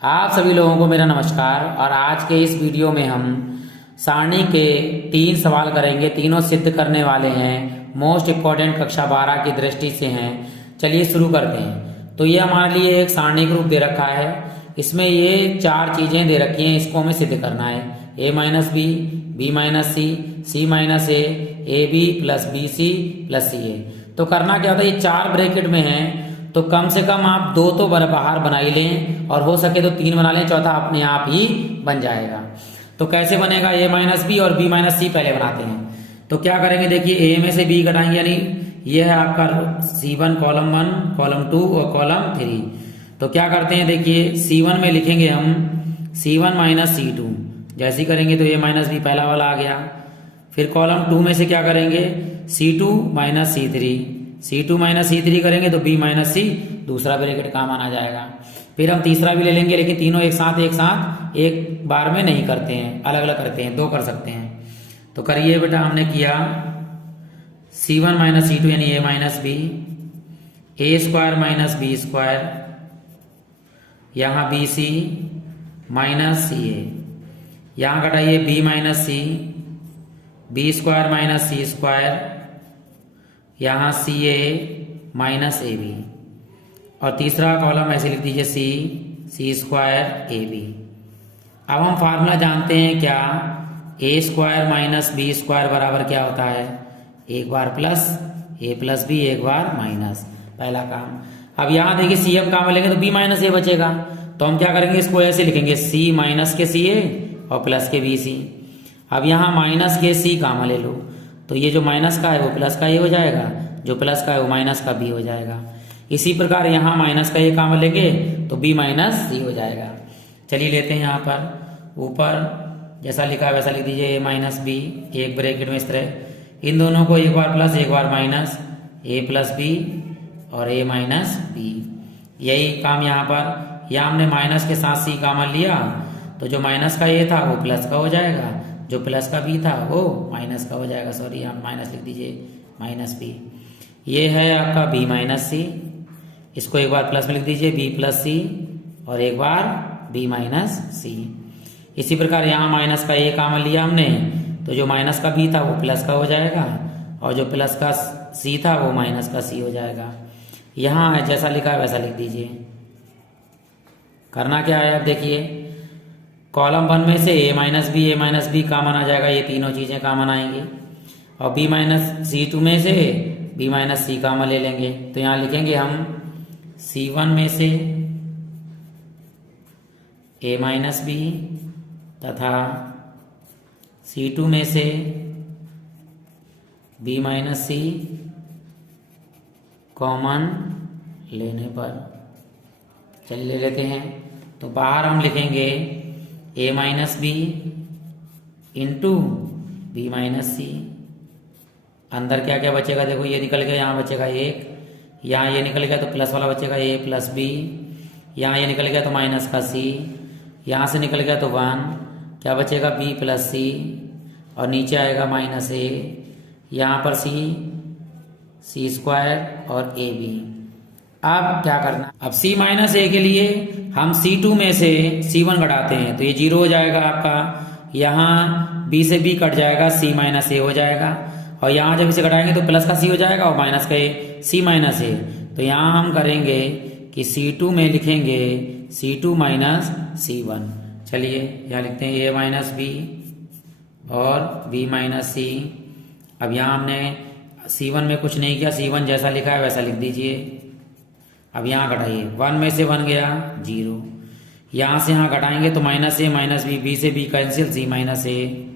आप सभी लोगों को मेरा नमस्कार। और आज के इस वीडियो में हम सारणी के 3 सवाल करेंगे। तीनों सिद्ध करने वाले हैं, मोस्ट इम्पॉर्टेंट कक्षा 12 की दृष्टि से हैं। चलिए शुरू करते हैं। तो ये हमारे लिए एक सारणी ग्रुप दे रखा है। इसमें ये 4 चीज़ें दे रखी हैं, इसको हमें सिद्ध करना है। a minus B, B minus C, C minus A B plus B C plus C A. तो करना क्या होता है, ये 4 ब्रैकेट में है तो कम से कम आप 2 तो बाहर बना ही लें, और हो सके तो 3 बना लें, चौथा अपने आप ही बन जाएगा। तो कैसे बनेगा, a माइनस बी और b माइनस सी पहले बनाते हैं। तो क्या करेंगे, देखिए a में से b घटाएंगे, यानी ये है आपका C1 कॉलम 1, कॉलम 2 और कॉलम 3। तो क्या करते हैं, देखिए C1 में लिखेंगे हम C1 माइनस C2। जैसे ही करेंगे तो a माइनस बी पहला वाला आ गया। फिर कॉलम 2 में से क्या करेंगे, C2 minus C3। C2 minus C3 करेंगे तो B माइनस C दूसरा ब्रैकेट काम आना जाएगा। फिर हम तीसरा भी ले लेंगे, लेकिन तीनों एक साथ एक बार में नहीं करते हैं, अलग अलग करते हैं, 2 कर सकते हैं। तो करिए बेटा, हमने किया C1 माइनस C2 यानी A minus b, a square minus b square, यहाँ b c minus c a, यहाँ घटाइए B minus c, b square minus सी स्क्वायर, यहाँ c A minus A B, और तीसरा कॉलम ऐसे लिख दीजिए सी स्क्वायर ए बी। अब हम फार्मूला जानते हैं क्या, ए स्क्वायर माइनस बी स्क्वायर बराबर क्या होता है, एक बार प्लस ए प्लस बी, एक बार माइनस, पहला काम। अब यहाँ देखिए सी हम काम लेंगे तो बी माइनस ए बचेगा, तो हम क्या करेंगे, इसको ऐसे लिखेंगे सी माइनस के सी ए और प्लस के बी सी। अब यहाँ माइनस के सी काम ले लो, तो ये जो माइनस का है वो प्लस का ए हो जाएगा, जो प्लस का है वो माइनस का बी हो जाएगा। इसी प्रकार यहाँ माइनस का ए काम लेंगे तो बी माइनस सी हो जाएगा। चलिए लेते हैं, यहाँ पर ऊपर जैसा लिखा है वैसा लिख दीजिए, ए माइनस बी एक ब्रैकेट में इस तरह, इन दोनों को एक बार प्लस एक बार माइनस, ए प्लस बी और ए माइनस बी। यही काम यहाँ पर, यहाँ हमने माइनस के साथ सी कॉमन लिया तो जो माइनस का ए था वो प्लस का हो जाएगा, जो प्लस का बी था वो माइनस का हो जाएगा। सॉरी, यहाँ माइनस लिख दीजिए, माइनस बी। ये है आपका बी माइनस सी, इसको एक बार प्लस में लिख दीजिए बी प्लस सी और एक बार बी माइनस सी। इसी प्रकार यहाँ माइनस का ए कॉमन लिया हमने, तो जो माइनस का बी था वो प्लस का हो जाएगा, और जो प्लस का सी था वो माइनस का सी हो जाएगा। यहाँ जैसा लिखा है वैसा लिख दीजिए। करना क्या है, अब देखिए कॉलम 1 में से ए माइनस बी कॉमन आ जाएगा, ये तीनों चीज़ें कॉमन आएंगी, और बी माइनस C2 में से बी माइनस सी कॉमन ले लेंगे। तो यहाँ लिखेंगे हम C1 में से ए माइनस बी तथा C2 में से बी माइनस सी कॉमन लेने पर, चलिए ले लेते हैं। तो बाहर हम लिखेंगे A minus B into B minus C. अंदर क्या क्या बचेगा, देखो ये निकल गया, यहाँ बचेगा 1, यहाँ ये निकल गया तो प्लस वाला बचेगा ए प्लस बी, यहाँ ये निकल गया तो माइनस का सी, यहाँ से निकल गया तो 1, क्या बचेगा बी प्लस सी, और नीचे आएगा माइनस ए, यहाँ पर सी स्क्वायर और ए बी। अब क्या करना, अब C माइनस ए के लिए हम C2 में से C1 घटाते हैं तो ये 0 हो जाएगा आपका, यहाँ B से B कट जाएगा, C माइनस ए हो जाएगा, और यहाँ जब इसे घटाएंगे तो प्लस का C हो जाएगा और माइनस का ए, C माइनस ए। तो यहाँ हम करेंगे कि C2 में लिखेंगे C2 माइनस C1। चलिए यहाँ लिखते हैं A माइनस बी और B माइनस सी। अब यहाँ हमने C1 में कुछ नहीं किया, C1 जैसा लिखा है वैसा लिख दीजिए। अब यहाँ घटाइए, 1 में से 1 गया 0, यहाँ से यहाँ घटाएंगे तो माइनस ए माइनस बी, बी से बी कैंसिल, सी माइनस ए,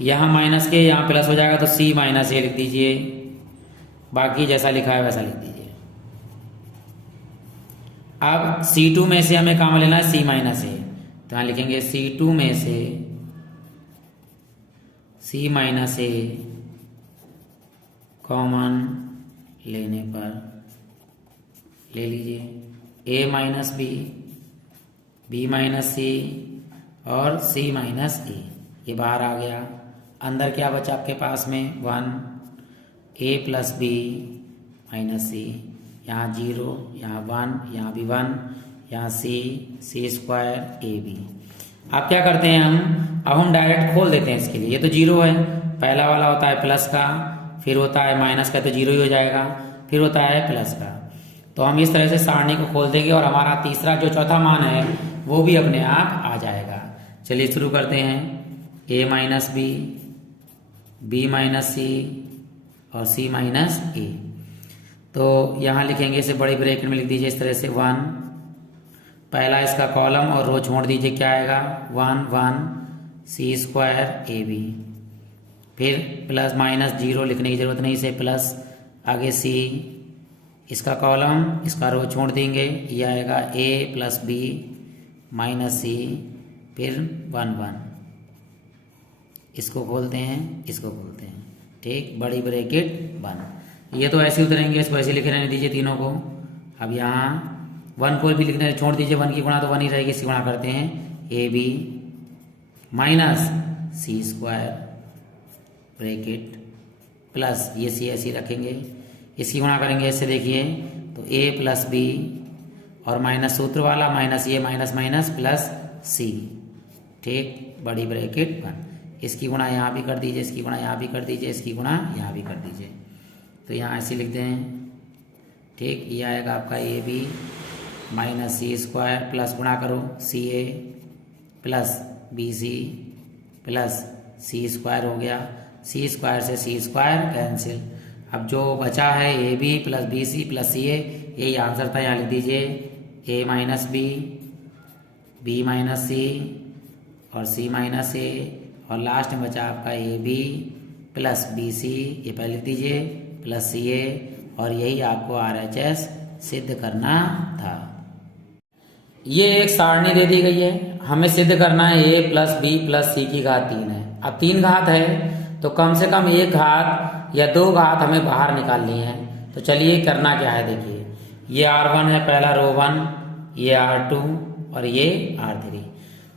यहाँ माइनस के यहाँ प्लस हो जाएगा तो सी माइनस ए लिख दीजिए, बाकी जैसा लिखा है वैसा लिख दीजिए। अब C2 में से हमें कॉमन लेना है सी माइनस ए, तो यहाँ लिखेंगे C2 में से सी माइनस ए कॉमन लेने पर ले लीजिए ए minus B, B minus C और सी माइनस ए, ये बाहर आ गया। अंदर क्या बचा आपके पास में 1, ए प्लस बी माइनस सी, यहाँ 0, यहाँ 1, यहाँ भी 1, यहाँ सी स्क्वायर ए बी। अब क्या करते हैं अब हम डायरेक्ट खोल देते हैं इसके लिए। ये तो जीरो है, पहला वाला होता है प्लस का, फिर होता है माइनस का, तो जीरो ही हो जाएगा, फिर होता है प्लस का। तो हम इस तरह से सारणी को खोल देंगे और हमारा तीसरा जो चौथा मान है वो भी अपने आप आ जाएगा। चलिए शुरू करते हैं। ए minus B, B minus C और सी माइनस ए। तो यहाँ लिखेंगे, इसे बड़ी ब्रैकेट में लिख दीजिए इस तरह से 1, पहला इसका कॉलम और रो छोड़ दीजिए, क्या आएगा 1 1 सी स्क्वायर ए बी। फिर प्लस माइनस जीरो लिखने की जरूरत नहीं, इसे प्लस आगे सी, इसका कॉलम इसका रो छोड़ देंगे, ये आएगा ए प्लस बी माइनस सी, फिर 1 1, इसको खोलते हैं, इसको खोलते हैं, ठीक, बड़ी ब्रैकेट बंद। ये तो ऐसे उतरेंगे, इसको ऐसे लिखे रहने दीजिए तीनों को। अब यहाँ 1 को भी लिखने छोड़ दीजिए, 1 की गुणा तो 1 ही रहेगी, इसकी गुणा करते हैं a B minus C square bracket plus ये सी ऐसी रखेंगे, इसकी गुणा करेंगे ऐसे, देखिए तो ए प्लस बी और माइनस सूत्र वाला माइनस ये माइनस माइनस प्लस सी, ठीक, बड़ी ब्रैकेट बंद। इसकी गुणा यहाँ भी कर दीजिए, इसकी गुणा यहाँ भी कर दीजिए, इसकी गुणा यहाँ भी कर दीजिए। तो यहाँ ऐसे लिखते हैं, ठीक, ये आएगा आपका A B minus C square plus गुणा करो C A plus B C plus C square हो गया, सी स्क्वायर से सी स्क्वायर कैंसिल। अब जो बचा है A B plus B C plus C A, यही आंसर था, यहाँ लिख दीजिए A minus B minus C और सी माइनस ए, और लास्ट में बचा आपका A B plus B C, ये पहले लिख दीजिए प्लस सी ए, और यही आपको RHS सिद्ध करना था। ये एक सारणी दे दी गई है, हमें सिद्ध करना है ए प्लस बी प्लस सी की घात 3 है। अब 3 घात है तो कम से कम एक घात या 2 घात हमें बाहर निकालनी है। तो चलिए करना क्या है, देखिए ये R1 है, पहला रो 1, ये R2 और ये R3।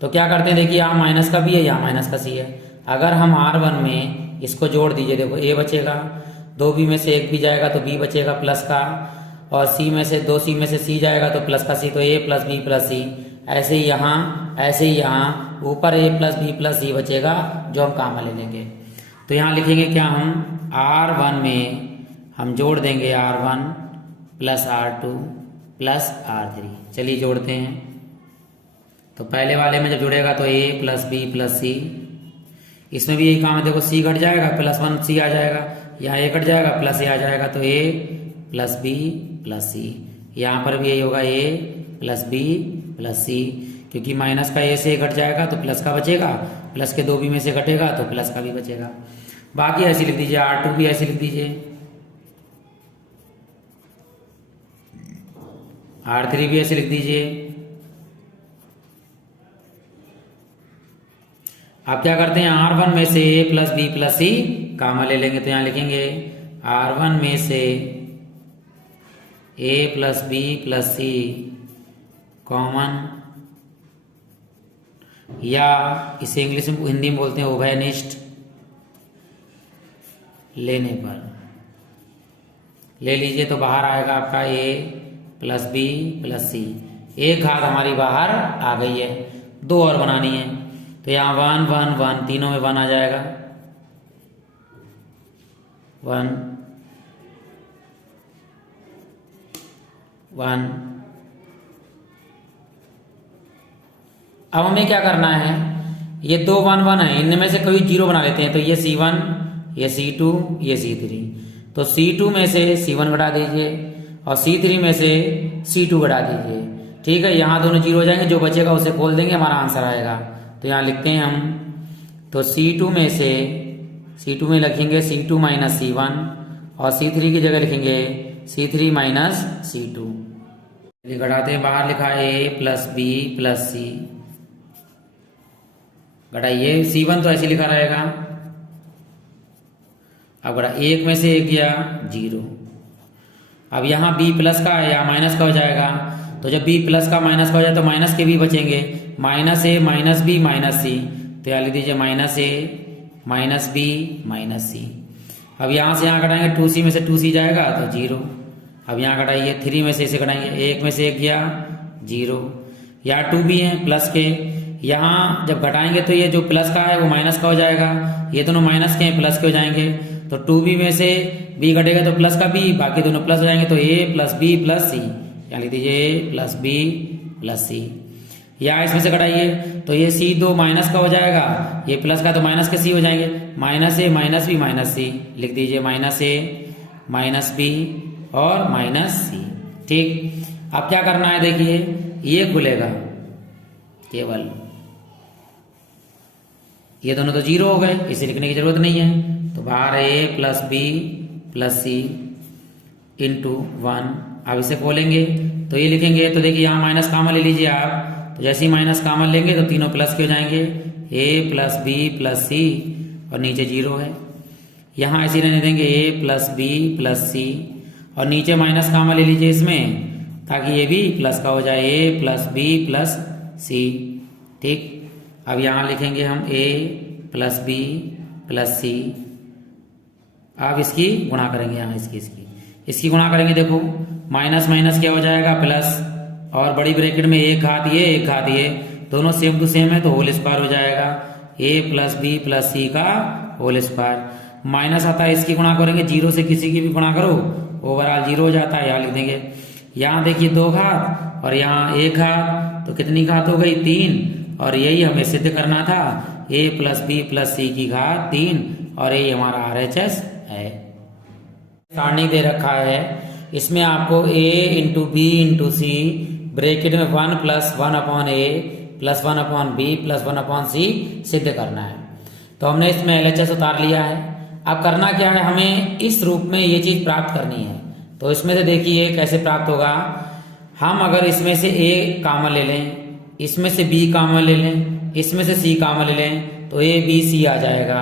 तो क्या करते हैं, देखिए यहाँ माइनस का भी है, यहाँ माइनस का सी है। अगर हम R1 में इसको जोड़ दीजिए, देखो ए बचेगा, 2 बी में से 1 भी जाएगा तो बी बचेगा प्लस का, और सी में से 2 सी में से सी जाएगा तो प्लस का सी, तो ए प्लस बी प्लस सी। ऐसे ही यहाँ ऊपर ए प्लस बी प्लस सी बचेगा जो हम काम ले लेंगे। तो यहाँ लिखेंगे क्या, हम R1 में हम जोड़ देंगे R1 plus R2 plus R3। चलिए जोड़ते हैं। तो पहले वाले में जब जुड़ेगा तो ए प्लस बी प्लस सी, इसमें भी यही काम है, देखो सी घट जाएगा प्लस 1 सी आ जाएगा, यहाँ ए घट जाएगा प्लस ए आ जाएगा, तो ए प्लस बी प्लस सी। यहाँ पर भी यही होगा ए प्लस बी प्लस सी, क्योंकि माइनस का ए से घट जाएगा तो प्लस का बचेगा, प्लस के 2 बी में से घटेगा तो प्लस का भी बचेगा। बाकी ऐसे लिख दीजिए, R2 भी ऐसे लिख दीजिए, R3 भी ऐसे लिख दीजिए। अब क्या करते हैं, R1 में से ए प्लस बी प्लस सी कामा ले लेंगे। तो यहाँ लिखेंगे R1 में से ए प्लस बी प्लस सी कॉमन, या इसे इंग्लिश में हिंदी में बोलते हैं उभयनिष्ठ लेने पर ले लीजिए। तो बाहर आएगा आपका ए प्लस बी प्लस सी, एक घात हमारी बाहर आ गई है, 2 और बनानी है। तो यहाँ 1 1 1 तीनों में 1 आ जाएगा, 1 1। अब हमें क्या करना है, ये 2 1 1 है, इनमें से कोई 0 बना लेते हैं। तो ये C1, ये C2, ये C3। तो C2 में से C1 घटा दीजिए और C3 में से C2 घटा दीजिए, ठीक है। यहाँ दोनों 0 हो जाएंगे, जो बचेगा उसे खोल देंगे, हमारा आंसर आएगा। तो यहाँ लिखते हैं हम, तो C2 में से C2 में लिखेंगे C2 माइनस C1 और C3 की जगह लिखेंगे C3 माइनस C2। घटाते हैं, बाहर लिखा है ए प्लस बी प्लस सी, घटाइए, C1 तो ऐसे लिखा रहेगा। अब घटा, 1 में से 1 गया 0। अब यहाँ b प्लस का है, यहाँ माइनस का हो जाएगा। तो जब b प्लस का माइनस का हो जाए तो माइनस के भी बचेंगे, माइनस ए माइनस बी माइनस सी। तो यहाँ लिख दीजिए माइनस ए माइनस बी माइनस सी। अब यहाँ से यहाँ घटाएंगे, 2c में से 2c जाएगा तो 0। अब यहाँ घटाइए, 3 में से इसे घटाएंगे, 1 में से 1 गया 0। या 2 भी हैं प्लस के, यहाँ जब घटाएंगे तो ये जो प्लस का है वो माइनस का हो जाएगा, ये दोनों माइनस के हैं प्लस के हो जाएंगे। तो 2b में से b घटेगा तो प्लस का b, बाकी दोनों प्लस हो जाएंगे तो a plus b plus c, यहाँ लिख दीजिए a plus b plus c। या इसमें से घटाइए तो ये c 2 माइनस का हो जाएगा, ये प्लस का तो माइनस के c हो जाएंगे, minus a minus b minus c, लिख दीजिए माइनस a माइनस b और माइनस c। ठीक, अब क्या करना है देखिए, ये खुलेगा केवल, ये दोनों तो 0 हो गए, इसे लिखने की जरूरत नहीं है। तो बाहर a plus b plus c into 1। अब इसे खोलेंगे तो ये लिखेंगे, तो देखिए यहाँ माइनस कॉमन ले लीजिए आप, तो जैसे ही माइनस कॉमन लेंगे तो तीनों प्लस के हो जाएंगे, a plus b plus c और नीचे 0 है। यहाँ ऐसे रहने देंगे a plus b plus c और नीचे माइनस कॉमन ले लीजिए इसमें, ताकि ये भी प्लस का हो जाए, a plus b plus c। ठीक, अब यहाँ लिखेंगे हम a plus b plus c। अब इसकी गुणा करेंगे, यहाँ इसकी गुणा करेंगे, देखो माइनस माइनस क्या हो जाएगा प्लस, और बड़ी ब्रैकेट में एक घात ये एक घात ये, दोनों सेम टू सेम है तो होल स्क्वायर हो जाएगा, a plus b plus c का होल स्क्वायर। माइनस आता है, इसकी गुणा करेंगे, 0 से किसी की भी गुणा करो ओवरऑल 0 हो जाता है। यहाँ लिख देंगे, यहाँ देखिए 2 घात और यहाँ 1 घात, तो कितनी घात हो गई 3, और यही हमें सिद्ध करना था, a plus b plus c की घात 3, और यही हमारा RHS है। सारणी दे रखा है, इसमें आपको a into b into c bracket में 1 plus 1 upon a plus 1 upon b plus 1 upon c सिद्ध करना है। तो हमने इसमें LHS उतार लिया है। अब करना क्या है, हमें इस रूप में ये चीज प्राप्त करनी है। तो इसमें से देखिए कैसे प्राप्त होगा, हम अगर इसमें से a कॉमन ले लें, इसमें से b कॉमन ले लें, इसमें से c कॉमन ले लें, तो a b c आ जाएगा।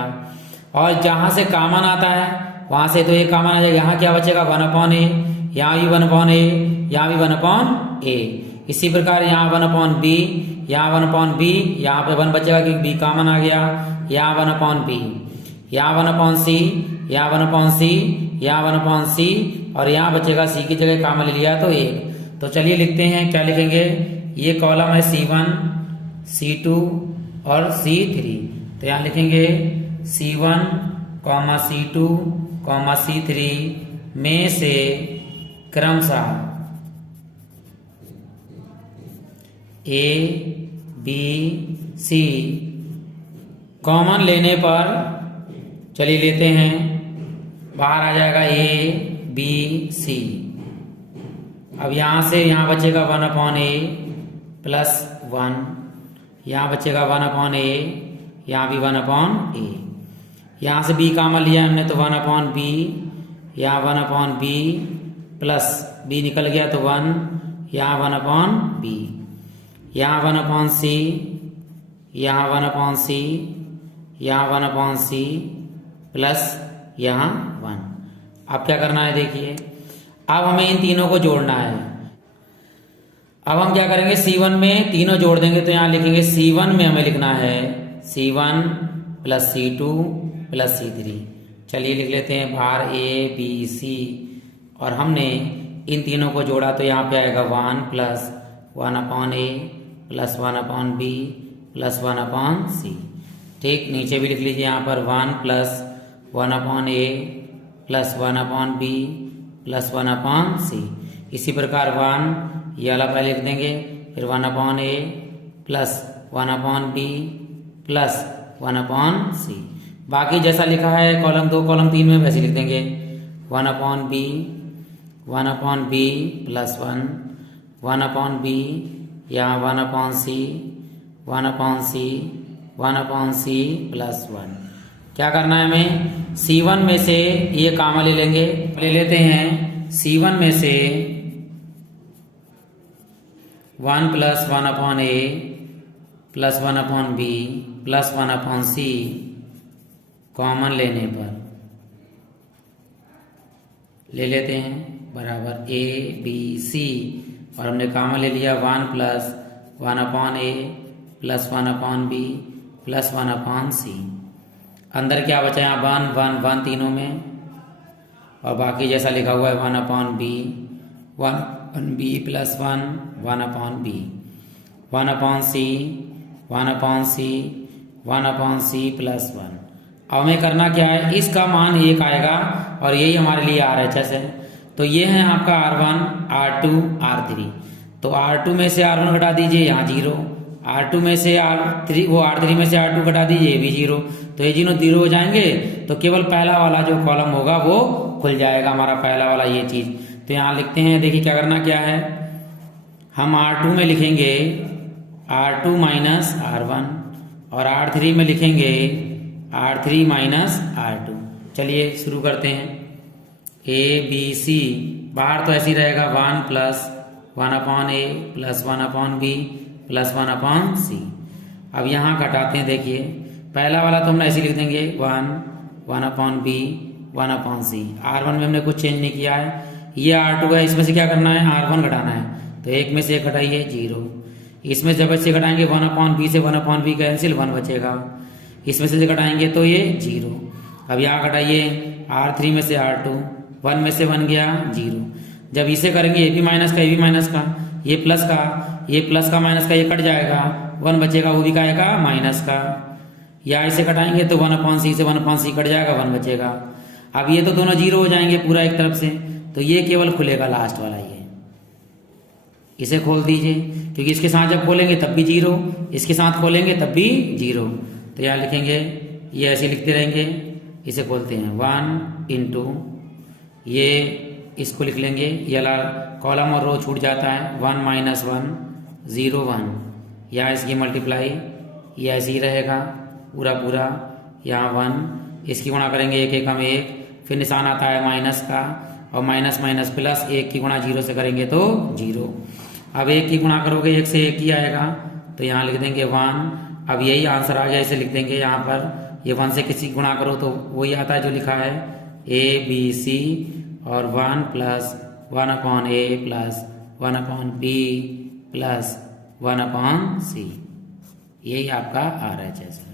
और जहां से कॉमन आता है वहां से तो a कॉमन आ जाएगा, यहाँ क्या बचेगा 1 अपॉन a, यहाँ भी 1 अपॉन a, यहाँ भी 1 अपॉन a। इसी प्रकार यहाँ 1 अपॉन b, यहाँ 1 अपॉन b, यहाँ पे 1 बचेगा क्योंकि b कॉमन आ गया, यहाँ 1 अपॉन b, यहाँ 1 अपॉन c, यहाँ 1 अपॉन c, यहाँ 1 अपॉन c, और यहाँ बचेगा c की जगह कॉमन ले लिया तो 1। तो चलिए लिखते हैं, क्या लिखेंगे, ये कॉलम है c1 c2 और c3, तो यहाँ लिखेंगे c1 c2 c3 में से क्रमशः a b c कॉमन लेने पर, चलिए लेते हैं, बाहर आ जाएगा a b c। अब यहाँ से यहाँ बचेगा 1 अपॉन a प्लस 1, यहाँ बचेगा 1 अपॉन a, यहाँ भी 1 अपॉन a, यहाँ से b कॉमन लिया हमने तो 1 अपॉन b, यहाँ 1 अपॉन b प्लस b निकल गया तो 1, यहाँ 1 अपॉन b, यहाँ 1 अपॉन c, यहाँ 1 अपॉन c, यहाँ 1 अपॉन c प्लस यहाँ 1। अब क्या करना है देखिए, अब हमें इन तीनों को जोड़ना है। अब हम क्या करेंगे, c1 में तीनों जोड़ देंगे, तो यहाँ लिखेंगे c1 में हमें लिखना है c1 plus c2 plus c3। चलिए लिख लेते हैं बाहर a b c, और हमने इन तीनों को जोड़ा तो यहाँ पे आएगा 1 plus 1 upon a plus 1 upon b plus 1 upon c। ठीक, नीचे भी लिख लीजिए यहाँ पर 1 plus 1 upon a plus 1 upon b plus 1 upon c। इसी प्रकार 1 ये वाला पहले लिख देंगे, फिर 1 upon a plus 1 upon b plus 1 upon c। बाकी जैसा लिखा है कॉलम 2 कॉलम 3 में वैसे लिख देंगे, 1 upon b, 1 upon b plus 1, 1 upon b, यहाँ 1 upon c, 1 upon c, 1 upon c plus 1। क्या करना है हमें, c1 में से ये कॉमन ले लेंगे, ले लेते हैं c1 में से 1 plus 1 upon a plus 1 upon b plus 1 upon c common लेने पर ले लेते हैं बराबर a b c, और हमने कॉमन ले लिया 1 plus 1 upon a plus 1 upon b plus 1 upon c। अंदर क्या बचा यहाँ 1 1 1 तीनों में, और बाकी जैसा लिखा हुआ है 1 upon b, 1 B plus 1 upon B, 1 upon C, 1 upon C, 1 upon C plus 1। अब हमें करना क्या है, इसका मान 1 आएगा और यही हमारे लिए RHS है। तो ये है आपका R1, R2, R3। तो R2 में से R1 घटा दीजिए, यहाँ 0। R2 में से R3 में से R2 घटा दीजिए, ये भी 0। तो ये जीरो 0 हो जाएंगे, तो केवल पहला वाला जो कॉलम होगा वो खुल जाएगा, हमारा पहला वाला ये चीज। तो यहाँ लिखते हैं, देखिए क्या करना क्या है, हम R2 में लिखेंगे R2 माइनस R1 और R3 में लिखेंगे R3 माइनस R2। चलिए शुरू करते हैं। A B C, बाहर तो ऐसे ही रहेगा 1 plus 1 upon A plus 1 upon B plus 1 upon C। अब यहाँ घटाते हैं, देखिए पहला वाला तो हम ऐसे लिख देंगे 1 upon B 1 upon C। R1 में हमने कुछ चेंज नहीं किया है, ये R2 है, इसमें से क्या करना है, R1 घटाना है। तो 1 में से 1 घटाइए 0, इसमें जब से घटाएंगे 1 अपॉन B से 1 अपॉन B कैंसिल, 1 बचेगा, इसमें से घटाएंगे तो ये 0। अब यहाँ घटाइए R3 में से R2, 1 में से 1 गया 0। जब इसे करेंगे ये भी माइनस का, ये भी माइनस का, ये प्लस का, ये प्लस का माइनस का ये कट जाएगा, 1 बचेगा, वो भी क्या का माइनस का। या इसे घटाएंगे तो 1 अपॉन सी से 1 अपॉन सी कट जाएगा, 1 बचेगा। अब ये तो दोनों 0 हो जाएंगे पूरा एक तरफ से, तो ये केवल खुलेगा लास्ट वाला, ये इसे खोल दीजिए, क्योंकि इसके साथ जब खोलेंगे तब भी 0, इसके साथ खोलेंगे तब भी 0। तो यहाँ लिखेंगे, ये ऐसे लिखते रहेंगे, इसे खोलते हैं 1 इंटू, ये इसको लिख लेंगे, ये कॉलम और रो छूट जाता है, 1 माइनस 1 0 1, यहाँ इसकी मल्टीप्लाई ये ऐसे ही रहेगा पूरा पूरा, यहाँ 1, इसकी गुणा करेंगे 1 1 में 1, फिर निशान आता है माइनस का, और माइनस माइनस प्लस, 1 की गुणा 0 से करेंगे तो 0। अब 1 की गुणा करोगे 1 से 1 ही आएगा, तो यहाँ लिख देंगे 1। अब यही आंसर आ गया, इसे लिख देंगे यहाँ पर, ये 1 से किसी गुणा करो तो वही आता है जो लिखा है A B C, और 1 plus 1 upon A plus 1 upon B plus 1 upon C, यही आपका RHS है।